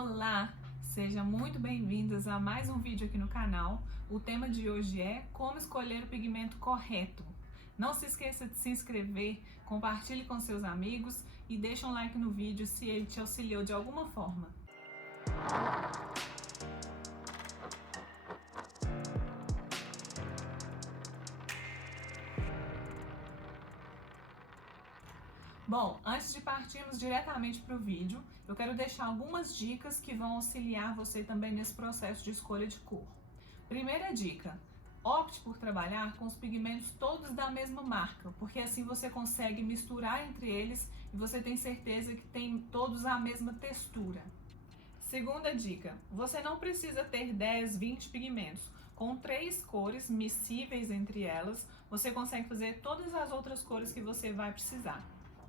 Olá, sejam muito bem-vindas a mais um vídeo aqui no canal. O tema de hoje é como escolher o pigmento correto. Não se esqueça de se inscrever, compartilhe com seus amigos e deixe um like no vídeo se ele te auxiliou de alguma forma. Bom, antes de partirmos diretamente para o vídeo, eu quero deixar algumas dicas que vão auxiliar você também nesse processo de escolha de cor. Primeira dica, opte por trabalhar com os pigmentos todos da mesma marca, porque assim você consegue misturar entre eles e você tem certeza que tem todos a mesma textura. Segunda dica, você não precisa ter 10, 20 pigmentos. Com 3 cores miscíveis entre elas, você consegue fazer todas as outras cores que você vai precisar.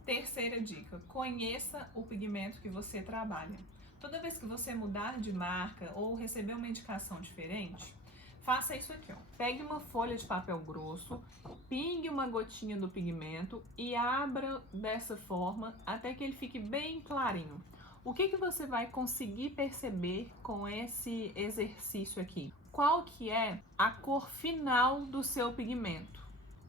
Terceira dica, conheça o pigmento que você trabalha. Toda vez que você mudar de marca ou receber uma indicação diferente, faça isso aqui, ó. Pegue uma folha de papel grosso, pingue uma gotinha do pigmento e abra dessa forma até que ele fique bem clarinho. O que você vai conseguir perceber com esse exercício aqui? Qual que é a cor final do seu pigmento?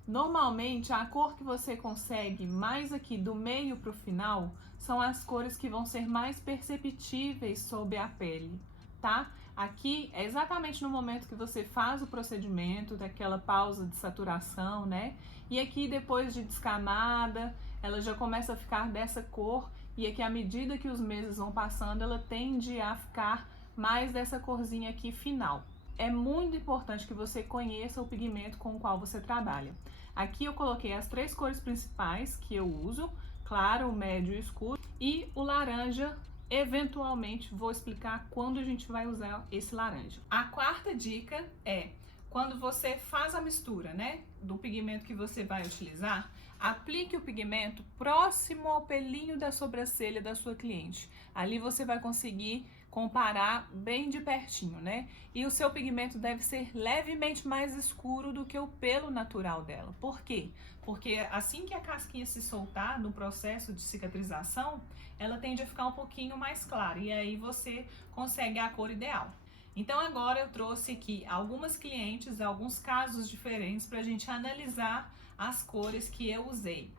Normalmente, a cor que você consegue mais aqui do meio para o final são as cores que vão ser mais perceptíveis sob a pele, tá? Aqui é exatamente no momento que você faz o procedimento, daquela pausa de saturação, né? E aqui depois de descamada, ela já começa a ficar dessa cor e aqui à medida que os meses vão passando, ela tende a ficar mais dessa corzinha aqui final. É muito importante que você conheça o pigmento com o qual você trabalha. Aqui eu coloquei as 3 cores principais que eu uso, claro, o médio e o escuro, e o laranja, eventualmente vou explicar quando a gente vai usar esse laranja. A quarta dica é, quando você faz a mistura, né, do pigmento que você vai utilizar, aplique o pigmento próximo ao pelinho da sobrancelha da sua cliente. Ali você vai conseguir comparar bem de pertinho, né? E o seu pigmento deve ser levemente mais escuro do que o pelo natural dela. Por quê? Porque assim que a casquinha se soltar no processo de cicatrização, ela tende a ficar um pouquinho mais clara e aí você consegue a cor ideal. Então agora eu trouxe aqui algumas clientes, alguns casos diferentes para a gente analisar as cores que eu usei.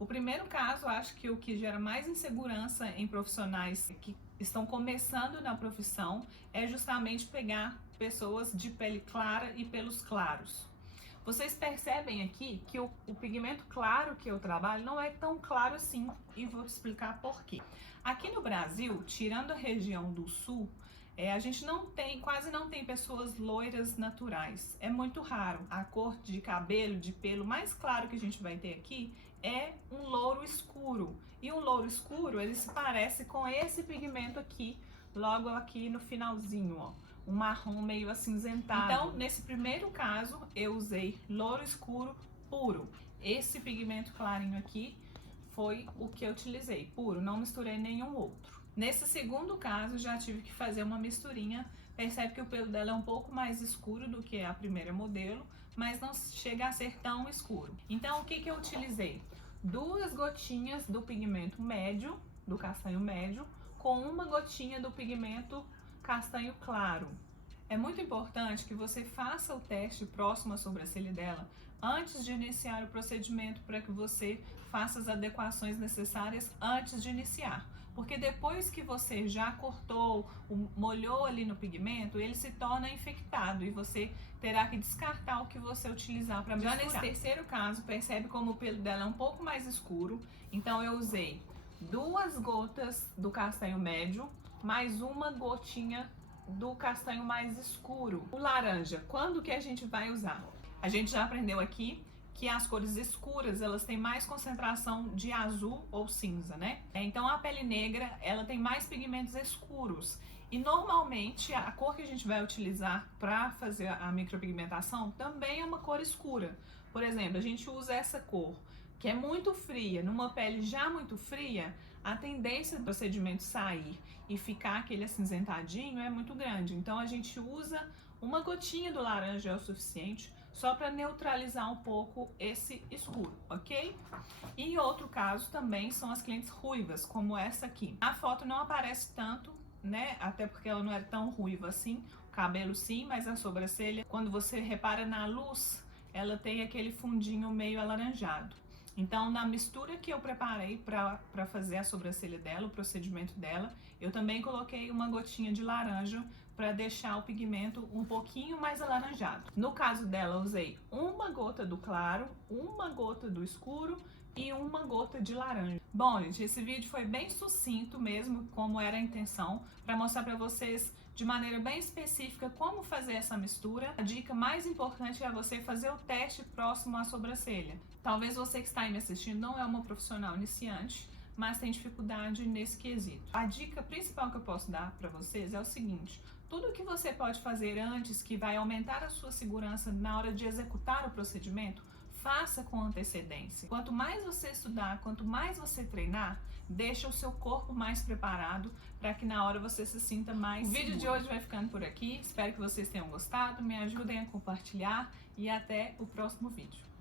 O primeiro caso, acho que o que gera mais insegurança em profissionais que estão começando na profissão é justamente pegar pessoas de pele clara e pelos claros. Vocês percebem aqui que o pigmento claro que eu trabalho não é tão claro assim e vou te explicar por quê. Aqui no Brasil, tirando a região do sul, a gente quase não tem pessoas loiras naturais. É muito raro. A cor de cabelo, de pelo mais claro que a gente vai ter aqui é um louro escuro. E um louro escuro, ele se parece com esse pigmento aqui, logo aqui no finalzinho, ó. Um marrom meio acinzentado. Então, nesse primeiro caso, eu usei louro escuro puro. Esse pigmento clarinho aqui foi o que eu utilizei, puro, não misturei nenhum outro. Nesse segundo caso, já tive que fazer uma misturinha. Percebe que o pelo dela é um pouco mais escuro do que a primeira modelo, mas não chega a ser tão escuro. Então, o que eu utilizei? 2 gotinhas do pigmento médio, do castanho médio, com uma gotinha do pigmento castanho claro. É muito importante que você faça o teste próximo à sobrancelha dela antes de iniciar o procedimento para que você faça as adequações necessárias antes de iniciar. Porque depois que você já cortou, molhou ali no pigmento, ele se torna infectado e você terá que descartar o que você utilizar para misturar. Já nesse terceiro caso, percebe como o pelo dela é um pouco mais escuro, então eu usei 2 gotas do castanho médio, mais uma gotinha do castanho mais escuro. O laranja, quando que a gente vai usar? A gente já aprendeu aqui que as cores escuras, elas têm mais concentração de azul ou cinza, né? Então a pele negra, ela tem mais pigmentos escuros. E normalmente a cor que a gente vai utilizar para fazer a micropigmentação também é uma cor escura. Por exemplo, a gente usa essa cor que é muito fria, numa pele já muito fria, a tendência do procedimento sair e ficar aquele acinzentadinho é muito grande. Então a gente usa uma gotinha do laranja é o suficiente, só para neutralizar um pouco esse escuro, ok? E outro caso também são as clientes ruivas, como essa aqui. A foto não aparece tanto, né? Até porque ela não é tão ruiva assim, o cabelo sim, mas a sobrancelha, quando você repara na luz, ela tem aquele fundinho meio alaranjado. Então, na mistura que eu preparei para fazer a sobrancelha dela, o procedimento dela, eu também coloquei uma gotinha de laranja para deixar o pigmento um pouquinho mais alaranjado. No caso dela, eu usei uma gota do claro, uma gota do escuro e uma gota de laranja. Bom, gente, esse vídeo foi bem sucinto mesmo, como era a intenção, para mostrar para vocês de maneira bem específica como fazer essa mistura. A dica mais importante é você fazer o teste próximo à sobrancelha. Talvez você que está aí me assistindo não é uma profissional iniciante, mas tem dificuldade nesse quesito. A dica principal que eu posso dar para vocês é o seguinte: tudo que você pode fazer antes que vai aumentar a sua segurança na hora de executar o procedimento, faça com antecedência. Quanto mais você estudar, quanto mais você treinar, deixa o seu corpo mais preparado para que na hora você se sinta mais seguro. O vídeo de hoje vai ficando por aqui. Espero que vocês tenham gostado. Me ajudem a compartilhar e até o próximo vídeo.